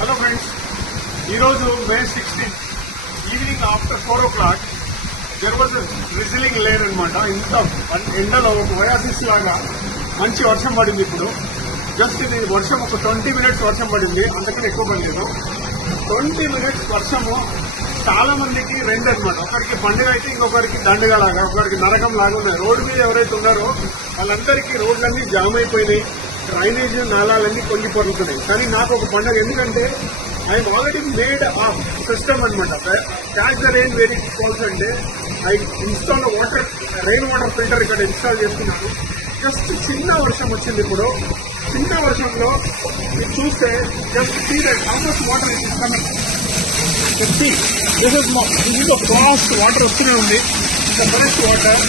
Hello friends, ఈరోజు మే 16 evening after 4 o'clock there was drizzling lane అనమాట. ఇంత ఎండలో ఒక వయాసిస్ లాగా మంచి వర్షం పడింది. ఇప్పుడు జస్ట్ ఇది వర్షం ఒక 20 minutes వర్షం పడింది, అంతకన్నా ఎక్కువ పడలేదు. 20 minutes వర్షము చాలా మందికి రెండు అనమాట. ఒకరికి పండుగ అయితే ఇంకొకరికి దండగా లాగా, ఒకరికి నరకం లాగా ఉన్నాయి. రోడ్డు మీద ఎవరైతే ఉన్నారో వాళ్ళందరికీ రోడ్లన్నీ జామ్ అయిపోయినాయి, డ్రైనేజ్ నాళాలన్నీ పొంగి పొరుగుతున్నాయి. కానీ నాకు ఒక పండుగ, ఎందుకంటే I'm already made a system అనమాట. Catch the rain very calls అంటే I install rain water filter ఇక్కడ ఇన్స్టాల్ చేసుకున్నాను. జస్ట్ చిన్న వర్షం వచ్చింది. ఇప్పుడు చిన్న వర్షంలో మీరు చూస్తే just see that how much water it is coming. This is fast water వస్తూనే ఉంది, ఫ్రెష్ వాటర్.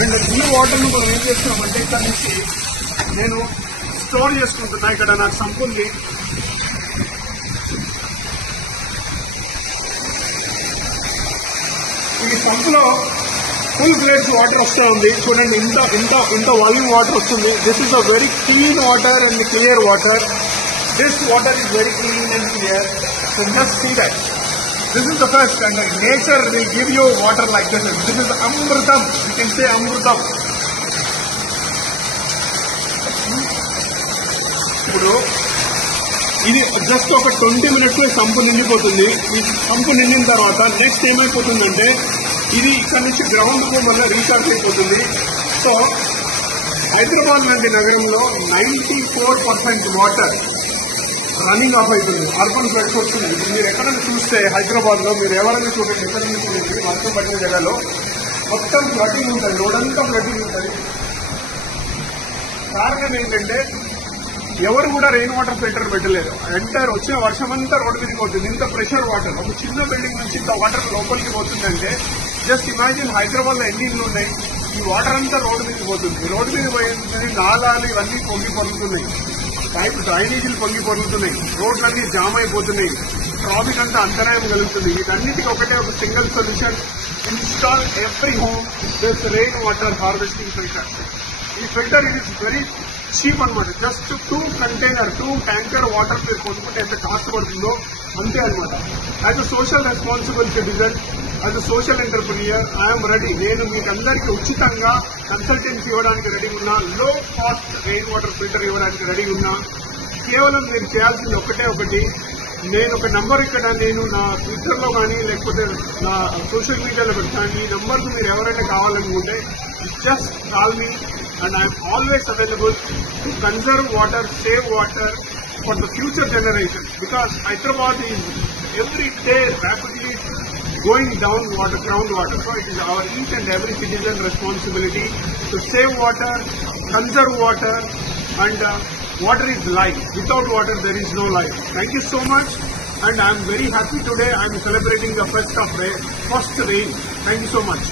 అండ్ ఈ వాటర్ను మనం ఏం చేస్తున్నామంటే ఇక్కడ నుంచి నేను స్టోర్ చేసుకుంటున్నా. ఇక్కడ నాకు సంప్ ఉంది. ఈ సంపులో ఫుల్ గ్లేడ్స్ వాటర్ వస్తూ ఉంది. చూడండి, ఇంత వాల్యూమ్ వాటర్ వస్తుంది. This is a very clean water and clear water. This water is very clean and clear. So just see that. This is the first, and nature will give you water like this. This is Amrutam. You can say Amrutam. ఇప్పుడు ఇది just ఒక 20 minutes లో sump నిండిపోతుంది. ఈ sump నిండిన తర్వాత next ఏమైపోతుందంటే ఇది ఇక్కడ నుంచి గ్రౌండ్ కు మళ్ళీ రీఛార్జ్ అయిపోతుంది. సో హైదరాబాద్ లాంటి నగరంలో 94% వాటర్ రన్నింగ్ ఆఫ్ అవుతుంది. అర్బన్ ఫ్లడ్స్ వస్తుంది. ఇప్పుడు మీరు ఎక్కడైనా చూస్తే హైదరాబాద్ లో మీరు ఎవరైనా చూడండి, ఎక్కడైనా చూడండి, వర్షం పడిన జగలో మొత్తం ఫ్లడ్డింగ్ ఉంటుంది, రోడ్ అంతా ఫ్లడ్డింగ్ ఉంటుంది. కారణం ఏంటంటే ఎవరు కూడా రెయిన్ వాటర్ ఫిల్టర్ పెట్టలేదు. ఎంటర్ వచ్చిన వర్షం అంతా రోడ్డు మీదకి పోతుంది. ఇంత ప్రెషర్ వాటర్ ఒక చిన్న బిల్డింగ్ నుంచి ఇంత వాటర్ లోపలికి పోతుందంటే జస్ట్ ఇమాజిన్ హైదరాబాద్ లో ఎన్ని ఇళ్ళు ఉన్నాయి. ఈ వాటర్ అంతా రోడ్డు మీదకి పోతుంది. రోడ్డు మీద పోయింది, నాలాలు ఇవన్నీ పొంగి పొరుగుతున్నాయి, డ్రైనేజీలు పొంగి పొరుగుతున్నాయి, రోడ్లన్నీ జామ్ అయిపోతున్నాయి, ట్రాఫిక్ అంతా అంతరాయం కలుగుతుంది. వీటన్నిటికీ ఒకటే ఒక single solution, install every home this rain water harvesting filter. ఈ filter it is very cheap అనమాట. జస్ట్ 2 ట్యాంకర్ వాటర్ మీరు కొనుక్కుంటే ఎంత కాస్ట్ పడుతుందో అంతే అనమాట. As a social responsible citizen, as a social entrepreneur, I'm ready. నేను మీకు అందరికీ ఉచితంగా కన్సల్టెన్సీ ఇవ్వడానికి రెడీ ఉన్నా, low cost rain water filter ఇవ్వడానికి రెడీ ఉన్నా. కేవలం మీరు చేయాల్సింది ఒకటి, నేను ఒక నంబర్ ఇక్కడ నేను నా ట్విట్టర్లో కానీ లేకపోతే నా సోషల్ మీడియాలో పెడతాను. ఈ నంబర్కు మీరు ఎవరైనా కావాలనుకుంటే just call me and I am always available to conserve water, save water for the future generation, because Hyderabad is every day rapidly going down groundwater. So it is our each and every citizen responsibility to save water, conserve water, and water is life. Without water there is no life. Thank you so much, and I am very happy today. I am celebrating the first rain. Thank you so much.